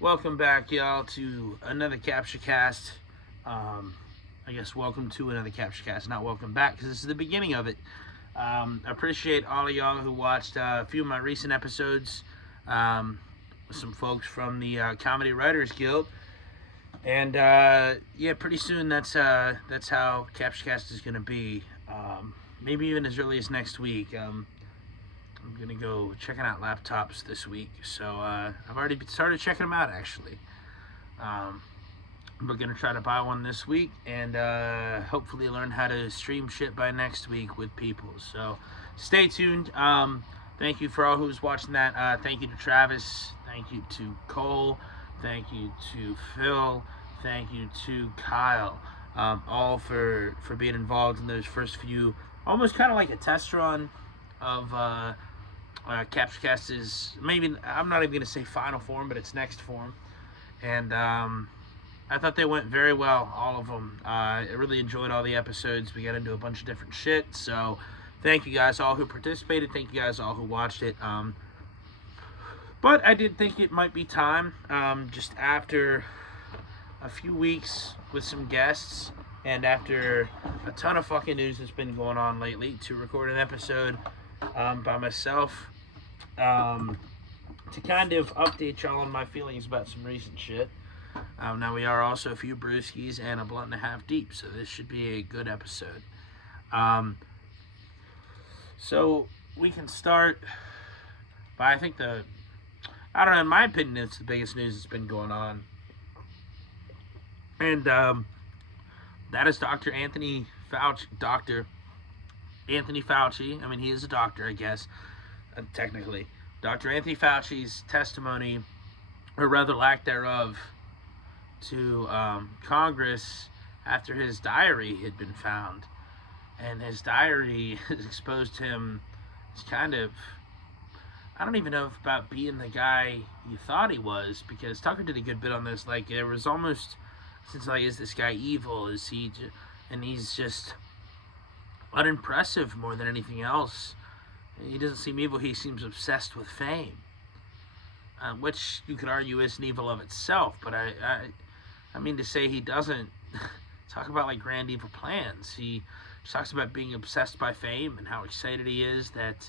Welcome back, y'all, to another CaptchaCast. I guess welcome to another CaptchaCast, not welcome back, because this is the beginning of it. I appreciate all of y'all who watched a few of my recent episodes with some folks from the Comedy Writers Guild. And yeah, pretty soon that's how CaptchaCast is going to be. Maybe even as early as next week. I'm gonna go checking out laptops this week, so I've already started checking them out actually. We're gonna try to buy one this week and hopefully learn how to stream shit by next week with people. So stay tuned. Thank you for all who's watching that. Thank you to Travis. Thank you to Cole. Thank you to Phil. Thank you to Kyle. All for being involved in those first few, almost kind of like a test run of CaptchaCast is maybe, I'm not even going to say final form, but it's next form. And I thought they went very well, all of them. I really enjoyed all the episodes. We got into a bunch of different shit. So thank you guys all who participated. Thank you guys all who watched it. But I did think it might be time, just after a few weeks with some guests and after a ton of fucking news that's been going on lately, to record an episode by myself, to kind of update y'all on my feelings about some recent shit. Now we are also a few brewskis and a blunt and a half deep, so this should be a good episode. So we can start by, I think I don't know, in my opinion, it's the biggest news that's been going on. And that is Dr. Anthony Fauci. Dr. Anthony Fauci. I mean, he is a doctor, I guess, technically. Dr. Anthony Fauci's testimony, or rather lack thereof, to Congress after his diary had been found. And his diary exposed him as kind of, I don't even know about being the guy you thought he was, because Tucker did a good bit on this. Like, there was almost, since like, is this guy evil? Is he, and he's just unimpressive more than anything else. He doesn't seem evil. He seems obsessed with fame, which you could argue isn't evil of itself. But I mean to say he doesn't talk about like grand evil plans. He talks about being obsessed by fame and how excited he is that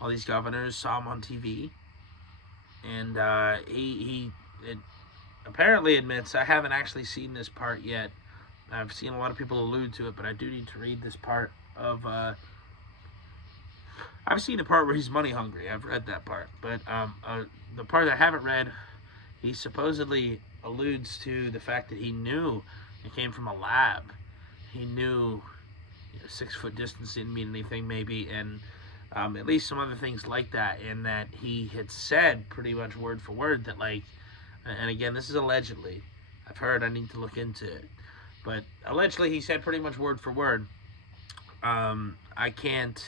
all these governors saw him on TV. And he apparently admits, I haven't actually seen this part yet. I've seen a lot of people allude to it, but I do need to read this part of, I've seen the part where he's money hungry. I've read that part. But the part that I haven't read, he supposedly alludes to the fact that he knew it came from a lab. He knew 6 foot distance didn't mean anything, maybe, and at least some other things like that, and that he had said pretty much word for word that, like, and again, this is allegedly, I've heard, I need to look into it, but allegedly he said pretty much word for word, I can't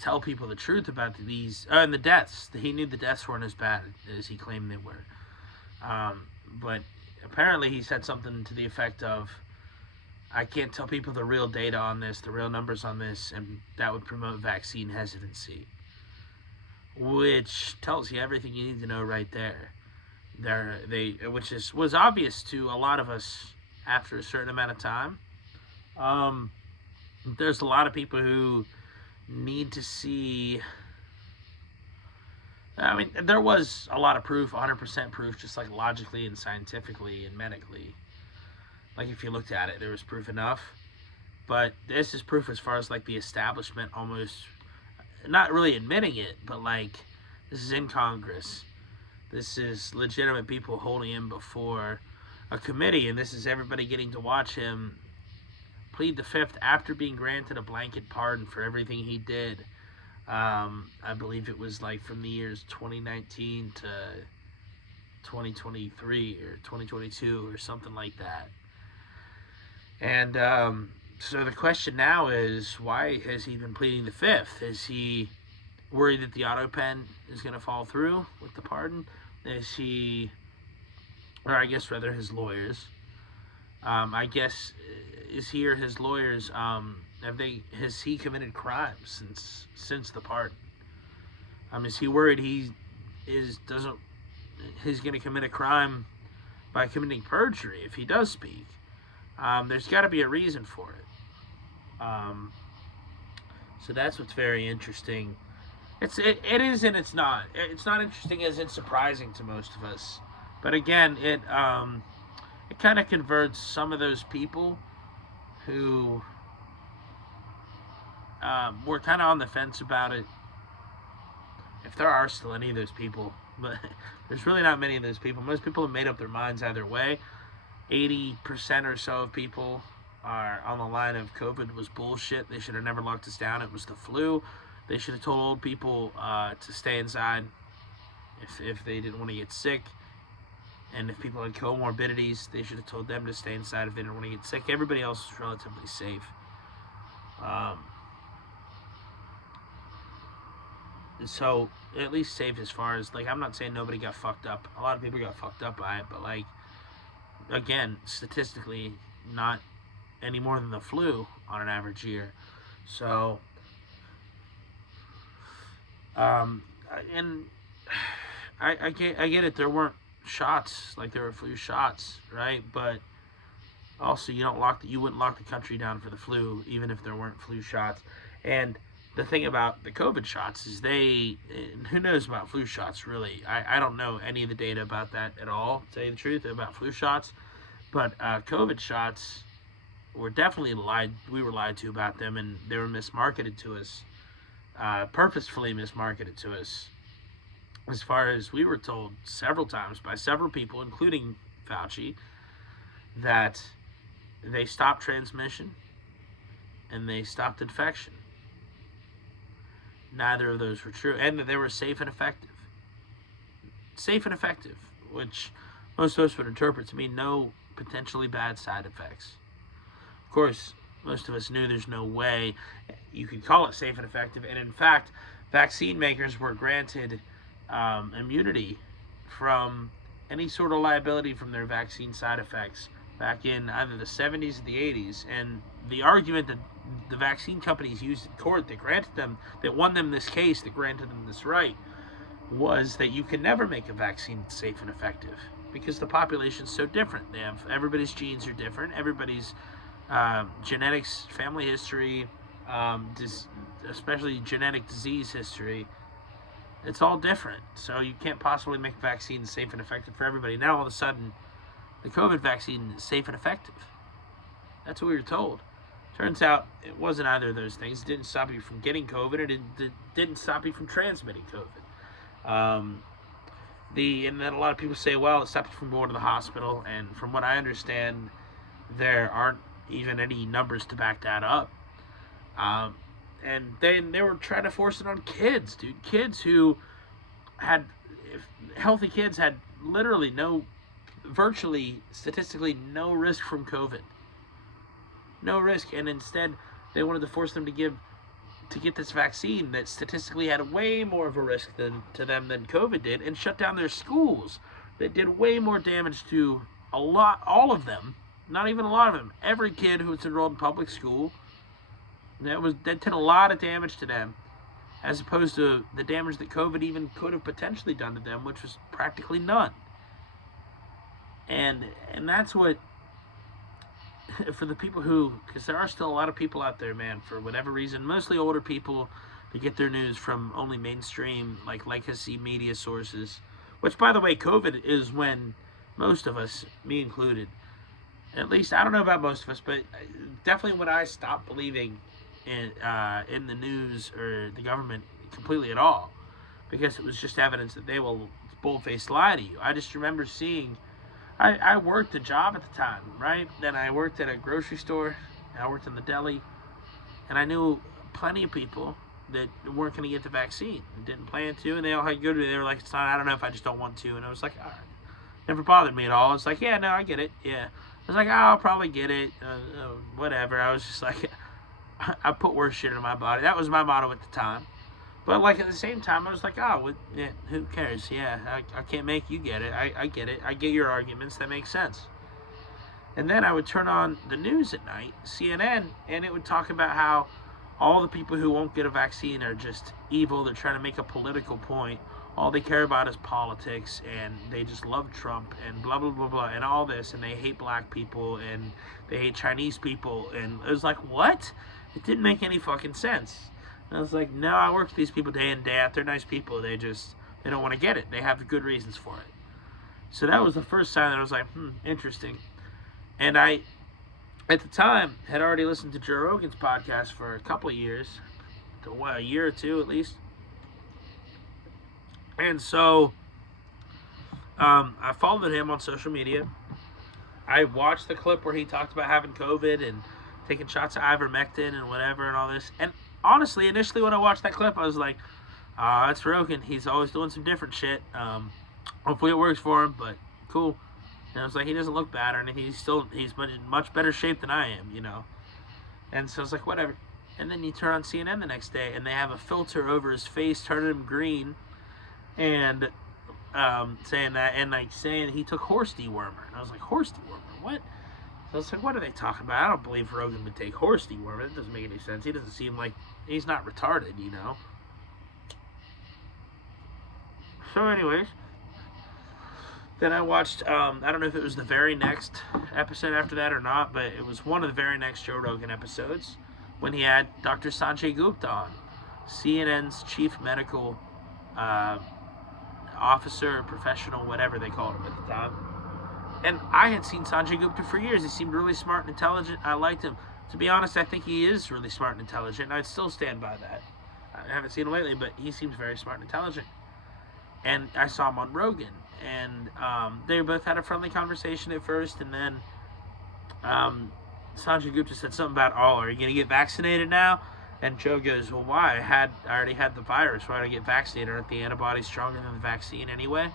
tell people the truth about these, and the deaths. He knew the deaths weren't as bad as he claimed they were. But apparently he said something to the effect of, I can't tell people the real data on this, the real numbers on this, and that would promote vaccine hesitancy. Which tells you everything you need to know right there. Which was obvious to a lot of us after a certain amount of time. There's a lot of people who need to see. I mean, there was a lot of proof, 100% proof, just like logically and scientifically and medically. Like, if you looked at it, there was proof enough. But this is proof as far as, like, the establishment almost, not really admitting it, but, like, this is in Congress. This is legitimate people holding him before a committee, and this is everybody getting to watch him plead the fifth after being granted a blanket pardon for everything he did. I believe it was, like, from the years 2019 to 2023 or 2022 or something like that. And so the question now is, why has he been pleading the fifth? Is he worried that the auto pen is going to fall through with the pardon? Is he, or I guess rather his lawyers, I guess, is he or his lawyers, has he committed crimes since the pardon? Is he worried he doesn't he's going to commit a crime by committing perjury if he does speak. There's got to be a reason for it. So that's what's very interesting. It is and it's not. It's not interesting as it's surprising to most of us. But again, it kind of converts some of those people who were kind of on the fence about it. If there are still any of those people, but there's really not many of those people. Most people have made up their minds either way. 80% or so of people are on the line of COVID was bullshit. They should have never locked us down. It was the flu. They should have told old people to stay inside if they didn't want to get sick. And if people had comorbidities, they should have told them to stay inside if they didn't want to get sick. Everybody else was relatively safe. So, at least safe as far as, I'm not saying nobody got fucked up. A lot of people got fucked up by it, but, again, statistically, not any more than the flu on an average year. So, and I get it. There weren't shots, there were flu shots, right? But also, you wouldn't lock the country down for the flu, even if there weren't flu shots. And the thing about the COVID shots is who knows about flu shots, really? I don't know any of the data about that at all, to tell you the truth, about flu shots. But COVID shots were definitely we were lied to about them, and they were mismarketed to us, purposefully mismarketed to us. As far as we were told several times by several people, including Fauci, that they stopped transmission and they stopped infection. Neither of those were true, and that they were safe and effective. Safe and effective, which most of us would interpret to mean no potentially bad side effects. Of course, most of us knew there's no way you could call it safe and effective, and in fact, vaccine makers were granted immunity from any sort of liability from their vaccine side effects back in either the 70s or the 80s, and the argument that the vaccine companies used in court that won them this case, that granted them this right, was that you can never make a vaccine safe and effective because the population's so different. Everybody's genes are different, everybody's genetics, family history, especially genetic disease history, it's all different. So you can't possibly make vaccines safe and effective for everybody. Now all of a sudden, the COVID vaccine is safe and effective. That's what we were told. Turns out it wasn't either of those things. It didn't stop you from getting COVID. It didn't stop you from transmitting COVID. And then a lot of people say, well, it stopped you from going to the hospital. And from what I understand, there aren't even any numbers to back that up. And then they were trying to force it on kids, dude. Kids who healthy kids had literally virtually, statistically, no risk from COVID. No risk, and instead they wanted to force them to get this vaccine that statistically had way more of a risk to them than COVID did, and shut down their schools that did way more damage to all of them, not even a lot of them, every kid who was enrolled in public school. That did a lot of damage to them, as opposed to the damage that COVID even could have potentially done to them, which was practically none. And that's what, for the people because there are still a lot of people out there, man, for whatever reason, mostly older people, that get their news from only mainstream, legacy media sources, which, by the way, COVID is when most of us, me included, at least, I don't know about most of us, but definitely when I stopped believing in the news or the government completely at all, because it was just evidence that they will bold-faced lie to you. I just remember seeing, I worked a job at the time, right? Then I worked at a grocery store, and I worked in the deli, and I knew plenty of people that weren't going to get the vaccine and didn't plan to, and they all had good. They were like, "It's not. I don't know if I just don't want to." And I was like, "All right." Never bothered me at all. It's like, "Yeah, no, I get it. Yeah." I was like, "Oh, I'll probably get it. Whatever." I was just like, I put worse shit in my body. That was my motto at the time. But at the same time, I was like, yeah, who cares? Yeah, I can't make you get it. I get it. I get your arguments. That makes sense. And then I would turn on the news at night, CNN, and it would talk about how all the people who won't get a vaccine are just evil. They're trying to make a political point. all they care about is politics, and they just love Trump, and blah, blah, blah, blah, and all this, and they hate black people, and they hate Chinese people, and it was like, what? It didn't make any fucking sense. And I was like, no, I work with these people day in, day out. They're nice people. They don't want to get it. They have good reasons for it. So that was the first sign that I was like, interesting. And I, at the time, had already listened to Joe Rogan's podcast for a couple of years, a year or two at least. And so I followed him on social media. I watched the clip where he talked about having COVID and taking shots of ivermectin and whatever and all this. And honestly, initially when I watched that clip, I was like, that's Rogan. He's always doing some different shit. Hopefully it works for him, but cool. And I was like, he doesn't look bad or anything. He's much better shape than I am, you know. And so I was like, whatever. And then you turn on CNN the next day, and they have a filter over his face, turning him green, and saying that, and like saying he took horse dewormer. And I was like, horse dewormer? What? So I was like, what are they talking about? I don't believe Rogan would take horse dewormer. That doesn't make any sense. He doesn't seem like, he's not retarded, you know. So anyways, then I watched, I don't know if it was the very next episode after that or not, but it was one of the very next Joe Rogan episodes when he had Dr. Sanjay Gupta on, CNN's chief medical officer, professional, whatever they called him at the time. And I had seen Sanjay Gupta for years. He seemed really smart and intelligent. I liked him. To be honest, I think he is really smart and intelligent, and I'd still stand by that. I haven't seen him lately, but he seems very smart and intelligent. And I saw him on Rogan, and they both had a friendly conversation at first, and then Sanjay Gupta said something about, are you going to get vaccinated now? And Joe goes, well, why? I already had the virus. Why did I get vaccinated? Aren't the antibodies stronger than the vaccine anyway?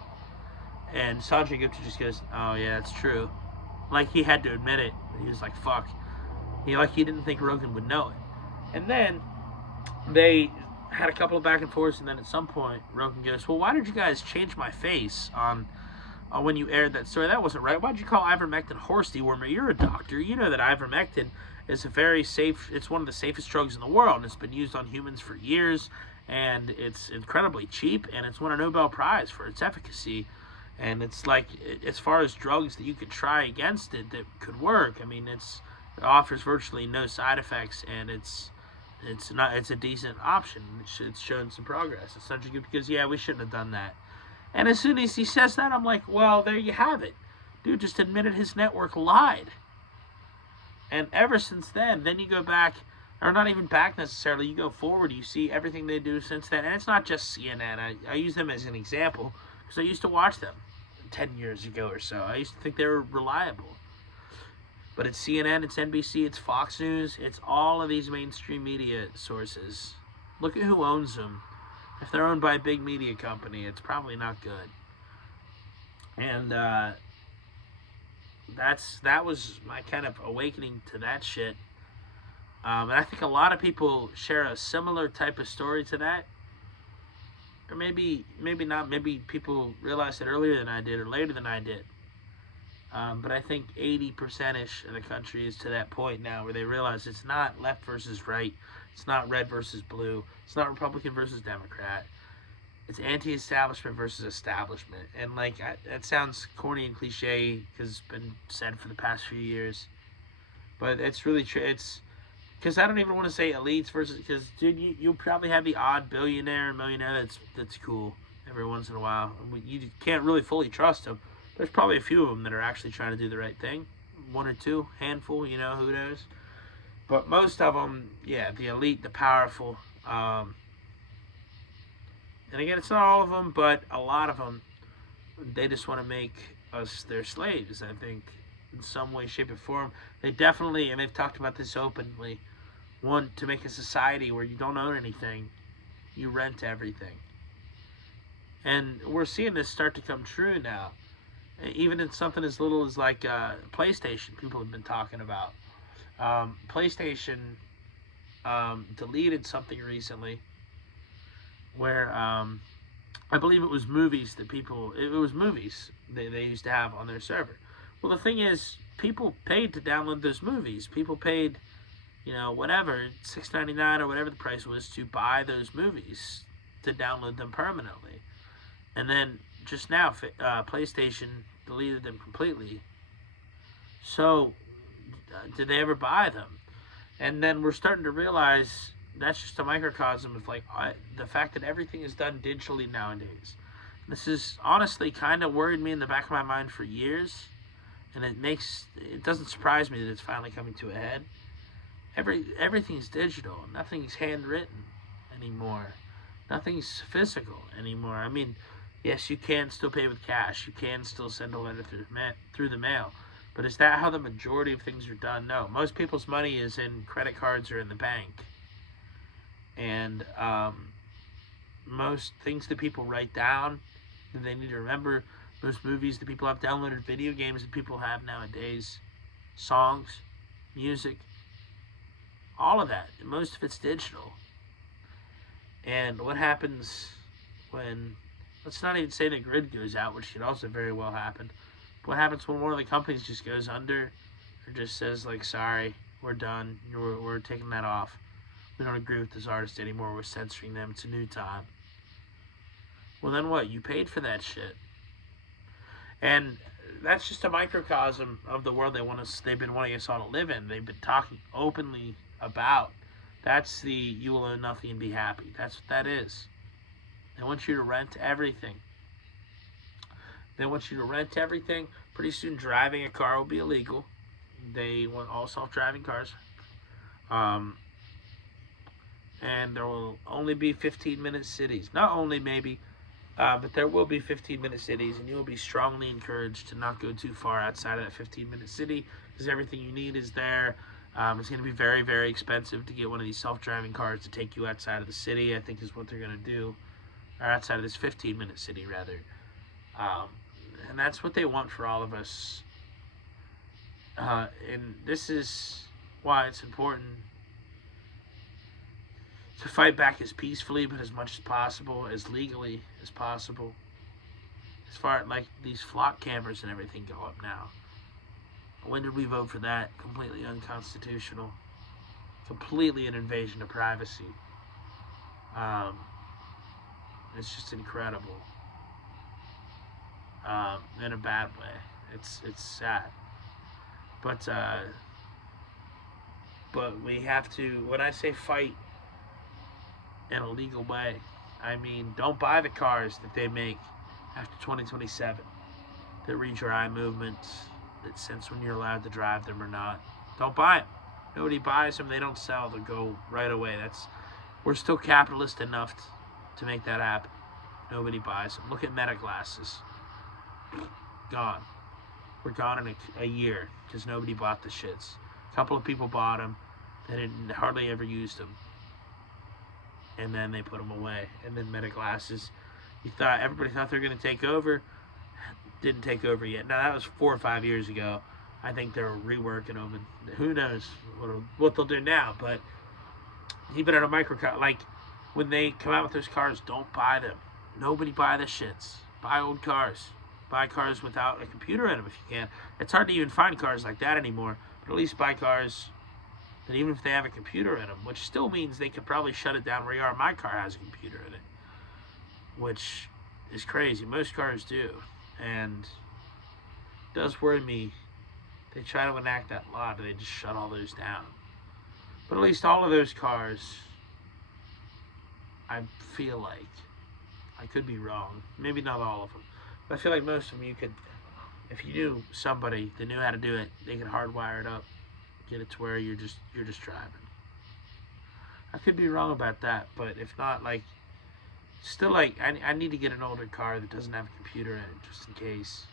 And Sanjay Gupta just goes, oh, yeah, that's true. Like, he had to admit it. He was like, fuck. He didn't think Rogan would know it. And then they had a couple of back and forths, and then at some point, Rogan goes, well, why did you guys change my face on when you aired that story? That wasn't right. Why'd you call ivermectin horse dewormer? You're a doctor. You know that ivermectin is it's one of the safest drugs in the world, and it's been used on humans for years, and it's incredibly cheap, and it's won a Nobel Prize for its efficacy. And it's like, as far as drugs that you could try against it that could work, I mean, it offers virtually no side effects, and it's a decent option. It's shown some progress. It's such a good, because we shouldn't have done that. And as soon as he says that, I'm like, well, there you have it. Dude just admitted his network lied. And ever since then you go back, or not even back necessarily, you go forward, you see everything they do since then. And it's not just CNN. I use them as an example because I used to watch them 10 years ago or so. I used to think they were reliable. But it's CNN, it's NBC, it's Fox News, it's all of these mainstream media sources. Look at who owns them. If they're owned by a big media company, it's probably not good. And that was my kind of awakening to that shit. And I think a lot of people share a similar type of story to that. Or maybe not. Maybe people realized it earlier than I did or later than I did. But I think 80%-ish of the country is to that point now where they realize it's not left versus right. It's not red versus blue. It's not Republican versus Democrat. It's anti-establishment versus establishment. And like, that sounds corny and cliche because it's been said for the past few years. But it's really true. It's because I don't even want to say elites versus, because dude, you'll probably have the odd billionaire and millionaire that's cool every once in a while. You can't really fully trust them. There's probably a few of them that are actually trying to do the right thing. One or two, handful, who knows. But most of them, the elite, the powerful. And again, it's not all of them, but a lot of them, they just want to make us their slaves, I think, in some way, shape, or form. They definitely, and they've talked about this openly, want to make a society where you don't own anything. You rent everything. And we're seeing this start to come true now. Even in something as little as like PlayStation, people have been talking about. PlayStation deleted something recently where I believe it was movies that it was movies they used to have on their server. Well, the thing is, people paid to download those movies. People paid, whatever, $6.99 or whatever the price was to buy those movies to download them permanently. And then just now, PlayStation deleted them completely. So, did they ever buy them? And then we're starting to realize that's just a microcosm of like the fact that everything is done digitally nowadays. This is honestly kind of worried me in the back of my mind for years, and it doesn't surprise me that it's finally coming to a head. Everything's digital. Nothing's handwritten anymore. Nothing's physical anymore. I mean, yes, you can still pay with cash. You can still send a letter through the mail. But is that how the majority of things are done? No. Most people's money is in credit cards or in the bank. And most things that people write down that they need to remember, most movies that people have downloaded, video games that people have nowadays, songs, music, all of that. Most of it's digital. And what happens when, let's not even say the grid goes out, which could also very well happen. What happens when one of the companies just goes under or just says, like, sorry, we're done, we're taking that off. We don't agree with this artist anymore, we're censoring them, it's a new time. Well, then what? You paid for that shit. And that's just a microcosm of the world they've been wanting us all to live in. They've been talking openly about. That's the you will own nothing and be happy. That's what that is. They want you to rent everything. They want you to rent everything. Pretty soon driving a car will be illegal. They want all self-driving cars. And there will only be 15-minute cities. Not only maybe, but there will be 15-minute cities, and you will be strongly encouraged to not go too far outside of that 15-minute city because everything you need is there. It's going to be very, very expensive to get one of these self-driving cars to take you outside of the city, I think is what they're going to do. Or outside of this 15-minute city, rather. And that's what they want for all of us. And this is why it's important to fight back as peacefully, but as much as possible, as legally as possible. As far as like these flock cameras and everything go up now. When did we vote for that? Completely unconstitutional. Completely an invasion of privacy. It's just incredible. In a bad way. It's sad. But we have to, when I say fight in a legal way, I mean don't buy the cars that they make after 2027 that read your eye movements, that sense when you're allowed to drive them or not. Don't buy them. Nobody buys them. They don't sell. They'll go right away. We're still capitalist enough to make that happen. Nobody buys them. Look at Meta glasses. Gone. We're gone in a year because nobody bought the shits. A couple of people bought them. They didn't hardly ever used them. And then they put them away. And then Meta glasses, everybody thought they were going to take over. Didn't take over yet. Now that was 4 or 5 years ago. I think they're reworking them, and who knows what they'll do now. But even at a microcosm, like when they come out with those cars, don't buy them. Nobody buy the shits. Buy old cars. Buy cars without a computer in them if you can. It's hard to even find cars like that anymore. But at least buy cars that even if they have a computer in them, which still means they could probably shut it down where you are. My car has a computer in it, which is crazy. Most cars do. And it does worry me. They try to enact that law, but they just shut all those down. But at least all of those cars, I feel like, I could be wrong, maybe not all of them, but I feel like most of them you could, if you knew somebody that knew how to do it, they could hardwire it up, get it to where you're just driving. I could be wrong about that, but if not, like, still, like, I need to get an older car that doesn't have a computer in it, just in case.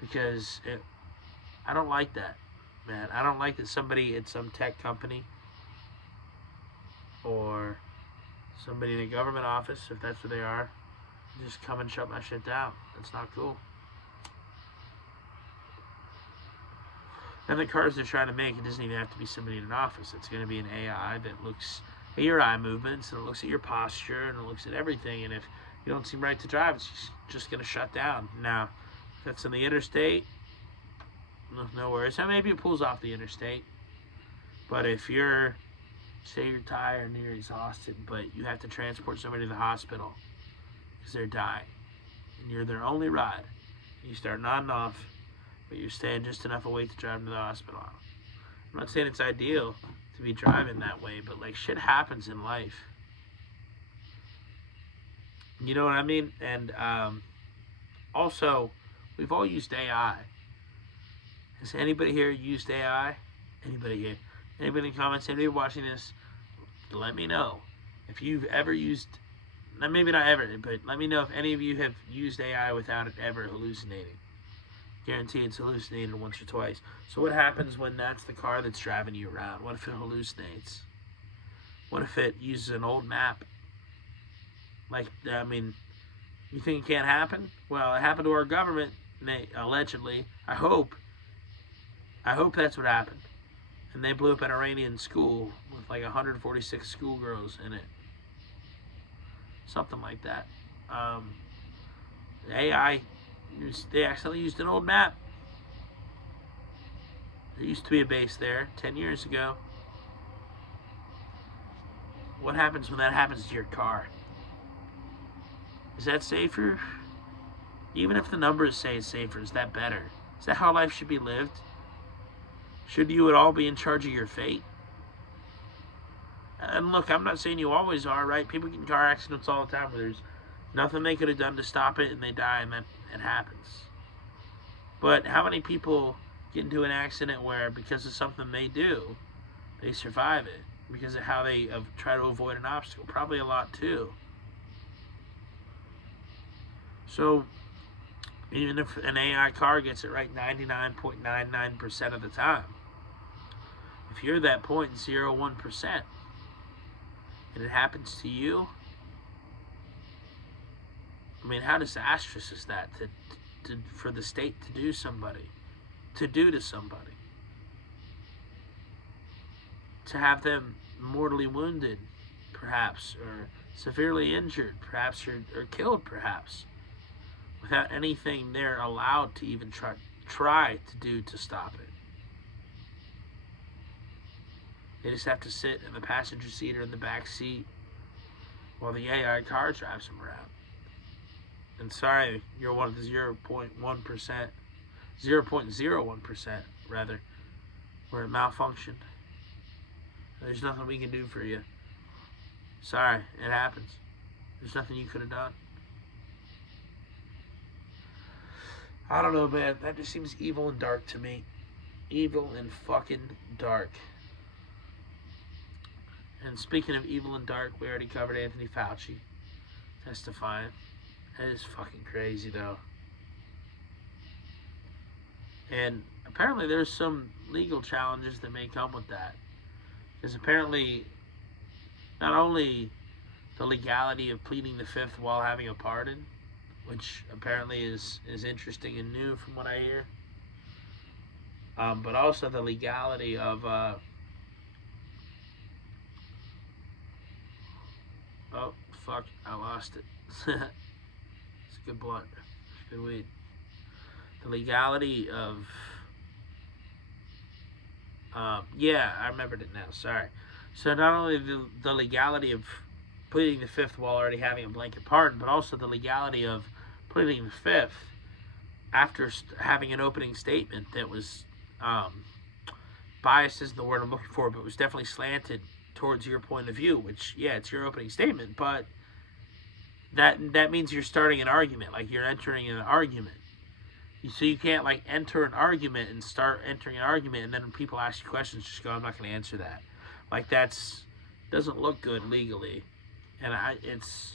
Because I don't like that, man. I don't like that somebody at some tech company or somebody in a government office, if that's what they are, just come and shut my shit down. That's not cool. And the cars they're trying to make, it doesn't even have to be somebody in an office. It's going to be an AI that looks at your eye movements, and it looks at your posture, and it looks at everything. And if you don't seem right to drive, it's just going to shut down. Now, if that's on the interstate, no worries. Now, maybe it pulls off the interstate. But if you're, say you're tired and you're exhausted, but you have to transport somebody to the hospital, because they're dying. And you're their only ride. You start nodding off, but you're staying just enough awake to drive them to the hospital. I'm not saying it's ideal to be driving that way, but like shit happens in life. You know what I mean? And also, we've all used AI. Has anybody here used AI? Anybody here? Anybody in the comments? Anybody watching this? Let me know if you've ever used. Maybe not ever, but let me know if any of you have used AI without it ever hallucinating. Guarantee it's hallucinated once or twice. So what happens when that's the car that's driving you around? What if it hallucinates? What if it uses an old map? Like, I mean, you think it can't happen? Well, it happened to our government, allegedly. I hope that's what happened. And they blew up an Iranian school with like 146 schoolgirls in it. Something like that. AI, they accidentally used an old map. There used to be a base there 10 years ago. What happens when that happens to your car? Is that safer? Even if the numbers say it's safer, is that better? Is that how life should be lived? Should you at all be in charge of your fate? And look, I'm not saying you always are, right? People get in car accidents all the time where there's nothing they could have done to stop it and they die and then it happens. But how many people get into an accident where because of something they do, they survive it? Because of how they try to avoid an obstacle? Probably a lot too. So, even if an AI car gets it right 99.99% of the time, if you're that 0.01% and it happens to you, I mean, how disastrous is that for the state to do to somebody? To have them mortally wounded, perhaps, or severely injured, perhaps, or killed, perhaps, without anything they're allowed to even try to do to stop it. They just have to sit in the passenger seat or in the back seat while the AI car drives them around. And sorry, you're one of the 0.1%, 0.01% rather, where it malfunctioned. There's nothing we can do for you. Sorry, it happens. There's nothing you could have done. I don't know, man. That just seems evil and dark to me. Evil and fucking dark. And speaking of evil and dark, we already covered Anthony Fauci testifying. That is fucking crazy, though. And apparently there's some legal challenges that may come with that. Because apparently, not only the legality of pleading the fifth while having a pardon, which apparently is interesting and new from what I hear, but also the legality of oh fuck, I lost it. It's a good blunt, it's good weed. The legality of yeah, I remembered it now, sorry. So not only the legality of pleading the fifth while already having a blanket pardon, but also the legality of pleading the fifth after having an opening statement that was biased isn't the word I'm looking for, but was definitely slanted towards your point of view, which, yeah, it's your opening statement, but that means you're starting an argument, like you're entering an argument. So you can't like enter an argument and start entering an argument and then when people ask you questions, just go, I'm not going to answer that. Like doesn't look good legally. And it's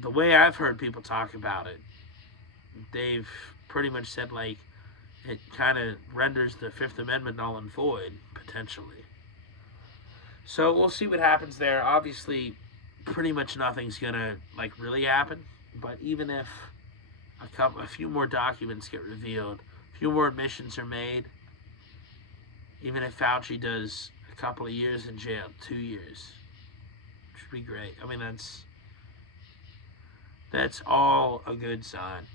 the way I've heard people talk about it, they've pretty much said like it kind of renders the Fifth Amendment null and void, potentially. So we'll see what happens there. Obviously, pretty much nothing's going to like really happen. But even if a few more documents get revealed, a few more admissions are made, even if Fauci does a couple of years in jail, 2 years, which would be great. I mean, that's all a good sign.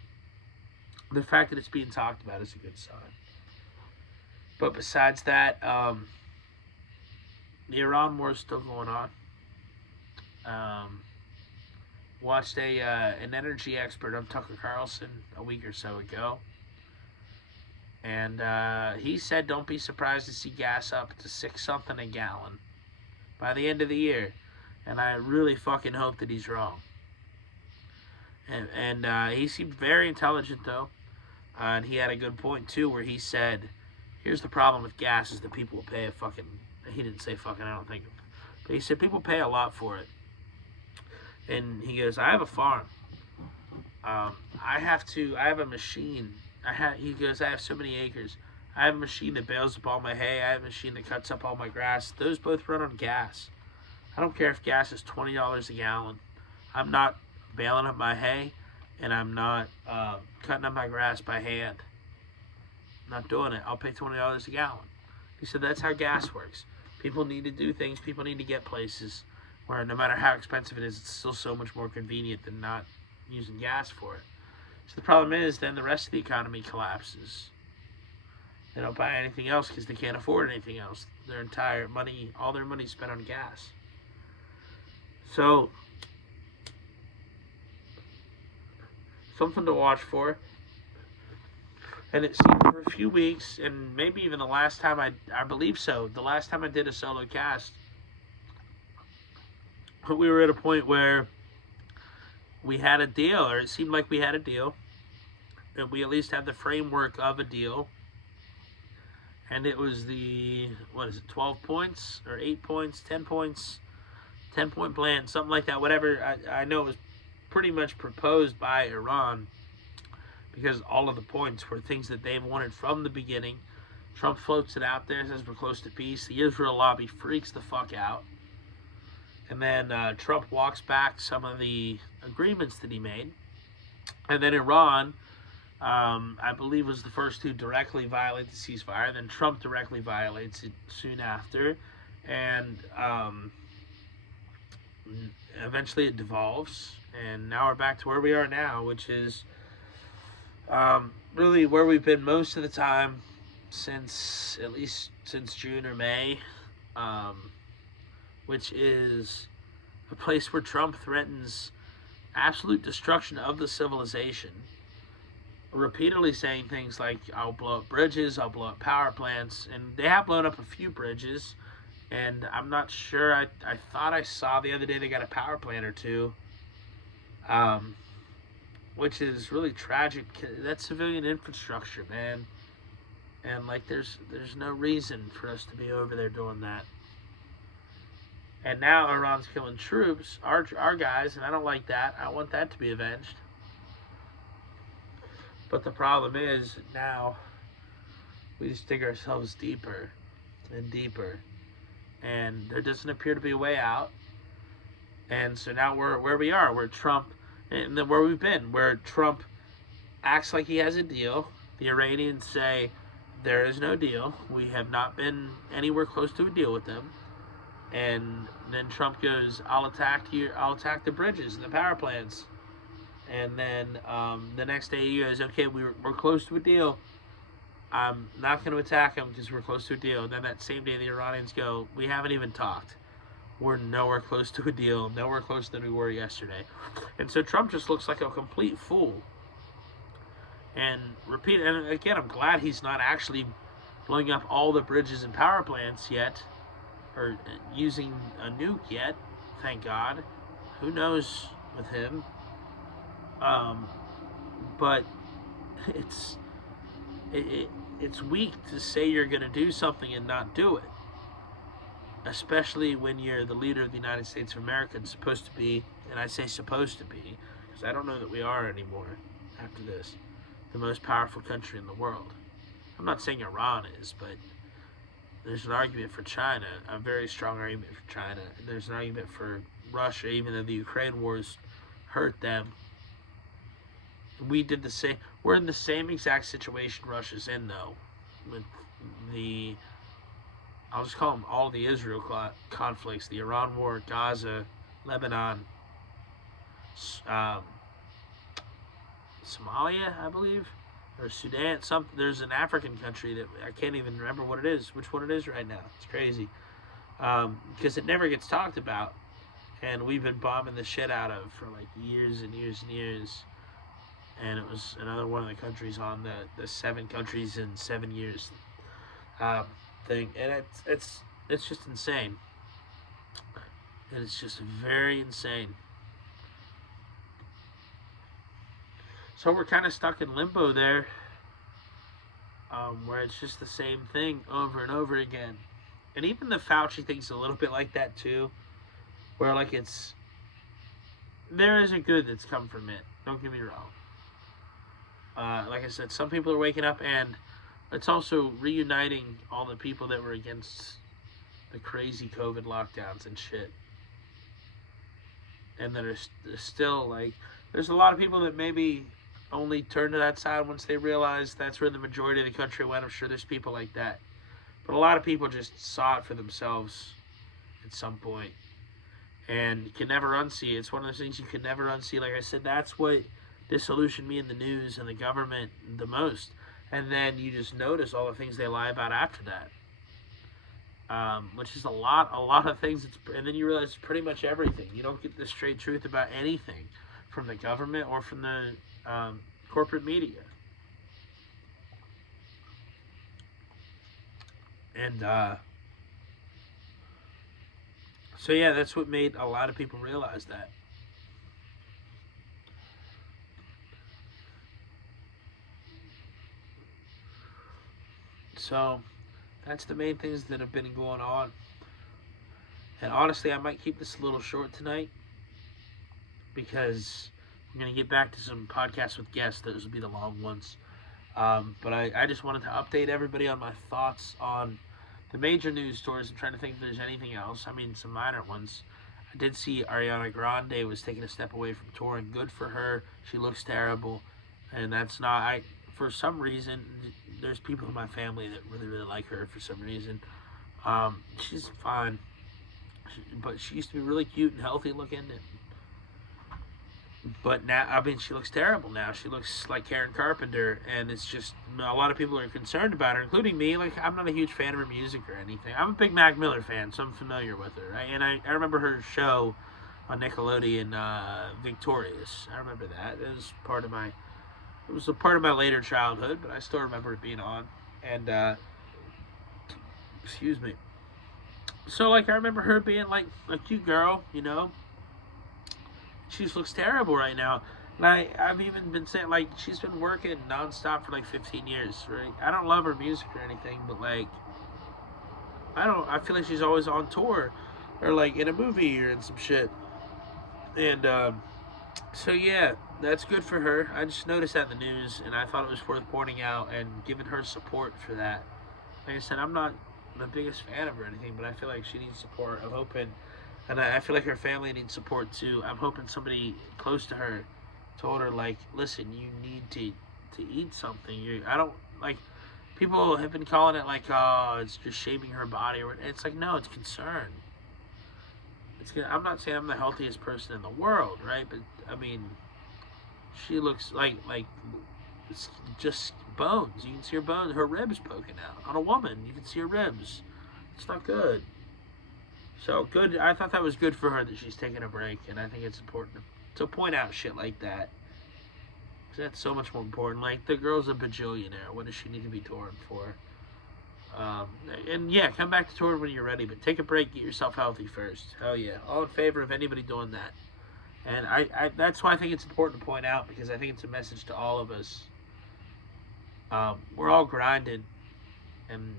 The fact that it's being talked about is a good sign. But besides that, the Iran war is still going on. watched an energy expert on Tucker Carlson a week or so ago, and he said don't be surprised to see gas up to 6 something a gallon by the end of the year, and I really fucking hope that he's wrong. And he seemed very intelligent though, and he had a good point too, where he said, "Here's the problem with gas: is that people will pay a fucking." He didn't say fucking, I don't think, but he said people pay a lot for it. And he goes, "I have a farm. I have a machine. He goes, I have so many acres. I have a machine that bales up all my hay. I have a machine that cuts up all my grass. Those both run on gas. I don't care if gas is $20 a gallon. I'm not baling up my hay, and I'm not cutting up my grass by hand. I'm not doing it. I'll pay $20 a gallon." He said that's how gas works. People need to do things. People need to get places where no matter how expensive it is, it's still so much more convenient than not using gas for it. So the problem is then the rest of the economy collapses. They don't buy anything else because they can't afford anything else. Their entire money, all their money is spent on gas. So, something to watch for. And it seemed for a few weeks, and maybe even the last time I believe so, the last time I did a solo cast, we were at a point where we had a deal, or it seemed like we had a deal, and we at least had the framework of a deal, and it was 12 points, or 8 points, 10 points, 10-point plan, something like that, whatever. I know it was pretty much proposed by Iran, because all of the points were things that they've wanted from the beginning. Trump floats it out there, says we're close to peace. The Israel lobby freaks the fuck out. And then Trump walks back some of the agreements that he made. And then Iran, I believe, was the first to directly violate the ceasefire. Then Trump directly violates it soon after. And eventually it devolves. And now we're back to where we are now, which is really where we've been most of the time since June or May, which is a place where Trump threatens absolute destruction of the civilization, repeatedly saying things like, I'll blow up bridges, I'll blow up power plants, and they have blown up a few bridges, and I'm not sure, I thought I saw the other day they got a power plant or two, which is really tragic. That's civilian infrastructure, man. And like, there's no reason for us to be over there doing that. And now Iran's killing troops, our guys, and I don't like that. I want that to be avenged. But the problem is now we just dig ourselves deeper and deeper, and there doesn't appear to be a way out. And so now we're where we are, where Trump. And then where we've been, where Trump acts like he has a deal. The Iranians say there is no deal. We have not been anywhere close to a deal with them. And then Trump goes, I'll attack the bridges and the power plants. And then the next day he goes, okay, we're close to a deal. I'm not going to attack them because we're close to a deal. And then that same day the Iranians go, we haven't even talked. We're nowhere close to a deal, nowhere closer than we were yesterday. And so Trump just looks like a complete fool. And again, I'm glad he's not actually blowing up all the bridges and power plants yet, or using a nuke yet, thank God. Who knows with him? But it's weak to say you're going to do something and not do it. Especially when you're the leader of the United States of America and supposed to be, and I say supposed to be, because I don't know that we are anymore after this, the most powerful country in the world. I'm not saying Iran is, but there's an argument for China, a very strong argument for China. There's an argument for Russia, even though the Ukraine wars hurt them. We did the same. We're in the same exact situation Russia's in, though, with the, I'll just call them all the Israel conflicts, the Iran war, Gaza, Lebanon, Somalia, I believe, or Sudan. There's an African country that I can't even remember which one it is right now. It's crazy, because it never gets talked about. and we've been bombing the shit out of for like years and years and years. And it was another one of the countries on the 7 countries in 7 years um, thing, and it's just insane. And it's just very insane. So we're kind of stuck in limbo there, where it's just the same thing over and over again. And even the Fauci thing's a little bit like that too, where like there is a good that's come from it. Don't get me wrong. Like I said, some people are waking up, and it's also reuniting all the people that were against the crazy COVID lockdowns and shit. And that are still like, there's a lot of people that maybe only turned to that side once they realized that's where the majority of the country went. I'm sure there's people like that. But a lot of people just saw it for themselves at some point. And you can never unsee it. It's one of those things you can never unsee. Like I said, that's what disillusioned me in the news and the government the most. And then you just notice all the things they lie about after that. Which is a lot of things. And then you realize it's pretty much everything. You don't get the straight truth about anything from the government or from the corporate media. And so yeah, that's what made a lot of people realize that. So that's the main things that have been going on. And honestly, I might keep this a little short tonight, because I'm going to get back to some podcasts with guests. Those will be the long ones. But I just wanted to update everybody on my thoughts on the major news stories. I'm trying to think if there's anything else. I mean, some minor ones. I did see Ariana Grande was taking a step away from touring. Good for her. She looks terrible. And that's not... for some reason, there's people in my family that really, really like her for some reason. She's fine. But she used to be really cute and healthy looking. But now, I mean, she looks terrible now. She looks like Karen Carpenter, and it's just, a lot of people are concerned about her, including me. Like, I'm not a huge fan of her music or anything. I'm a big Mac Miller fan, so I'm familiar with her. Right? And I remember her show on Nickelodeon, Victorious. I remember that. It was a part of my later childhood, but I still remember it being on. And, excuse me. So, like, I remember her being, like, a cute girl, you know. She just looks terrible right now. And I've even been saying, like, she's been working nonstop for, like, 15 years, right? I don't love her music or anything, but, like, I feel like she's always on tour. Or, like, in a movie or in some shit. And, so, yeah, that's good for her. I just noticed that in the news, and I thought it was worth pointing out and giving her support for that. Like I said, I'm not the biggest fan of her or anything, but I feel like she needs support. I'm hoping, and I feel like her family needs support too. I'm hoping somebody close to her told her, like, listen, you need to eat something. I don't, like, people have been calling it like, oh, it's just shaming her body. Or it's like, no, it's concern. I'm not saying I'm the healthiest person in the world, right? But I mean, she looks like it's just bones. You can see her bones, her ribs poking out. On a woman, you can see her ribs. It's not good. So good. I thought that was good for her that she's taking a break, and I think it's important to point out shit like that. That's so much more important. Like, the girl's a bajillionaire. What does she need to be touring for? And yeah, come back to tour when you're ready, but take a break, get yourself healthy first. Hell yeah. All in favor of anybody doing that. And I that's why I think it's important to point out, because I think it's a message to all of us. We're all grinding, and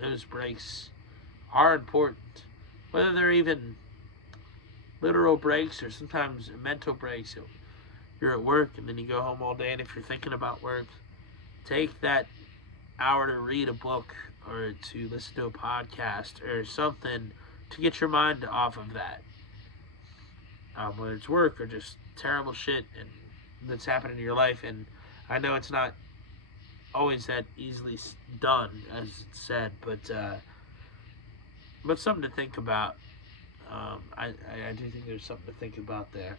those breaks are important. Whether they're even literal breaks or sometimes mental breaks. You're at work and then you go home all day, and if you're thinking about work, take that hour to read a book or to listen to a podcast or something to get your mind off of that. Whether it's work or just terrible shit that's happening in your life. And I know it's not always that easily done, as it's said, but something to think about. I do think there's something to think about there.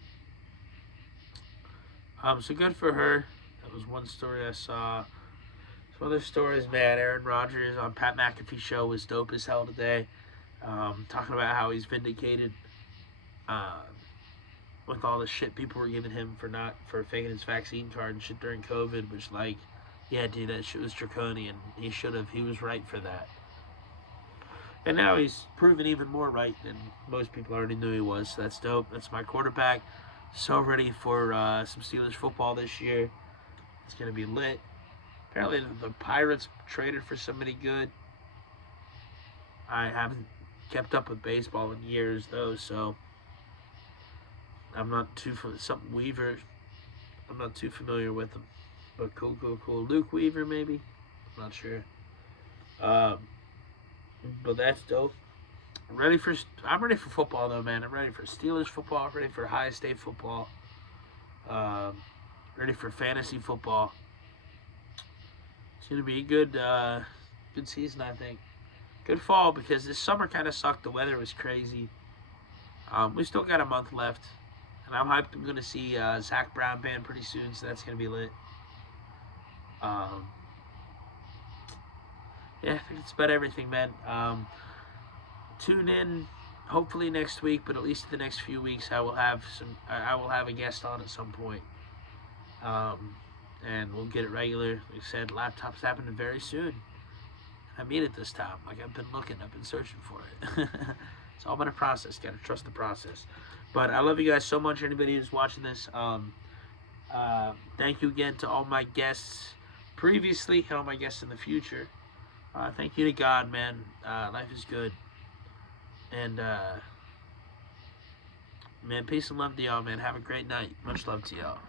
So good for her. That was one story I saw. Some other stories, man. Aaron Rodgers on Pat McAfee's show was dope as hell today. Talking about how he's vindicated. Uh, with all the shit people were giving him for faking his vaccine card and shit during COVID, which like, yeah, dude, that shit was draconian. He was right for that. And now he's proven even more right than most people already knew he was. So that's dope. That's my quarterback. So ready for some Steelers football this year. It's gonna be lit. Apparently the Pirates traded for somebody good. I haven't kept up with baseball in years though, so I'm not too something Weaver. I'm not too familiar with him, but cool. Luke Weaver maybe. I'm not sure. Um, but that's dope. I'm ready for football though, man. I'm ready for Steelers football. I'm ready for Ohio State football. Ready for fantasy football. It's gonna be a good season, I think. Good fall because this summer kind of sucked. The weather was crazy. We still got a month left, and I'm hyped. I'm gonna see Zach Brown band pretty soon, so that's gonna be lit. Yeah, I think it's about everything, man. Tune in, hopefully next week, but at least the next few weeks, I will have a guest on at some point, and we'll get it regular. Like I said, laptop's happening very soon. I mean it this time. Like I've been searching for it. It's all been a process. Gotta trust the process. But I love you guys so much. Anybody who's watching this, thank you again to all my guests previously and all my guests in the future. Thank you to God, man. Life is good. And, man, peace and love to y'all, man. Have a great night. Much love to y'all.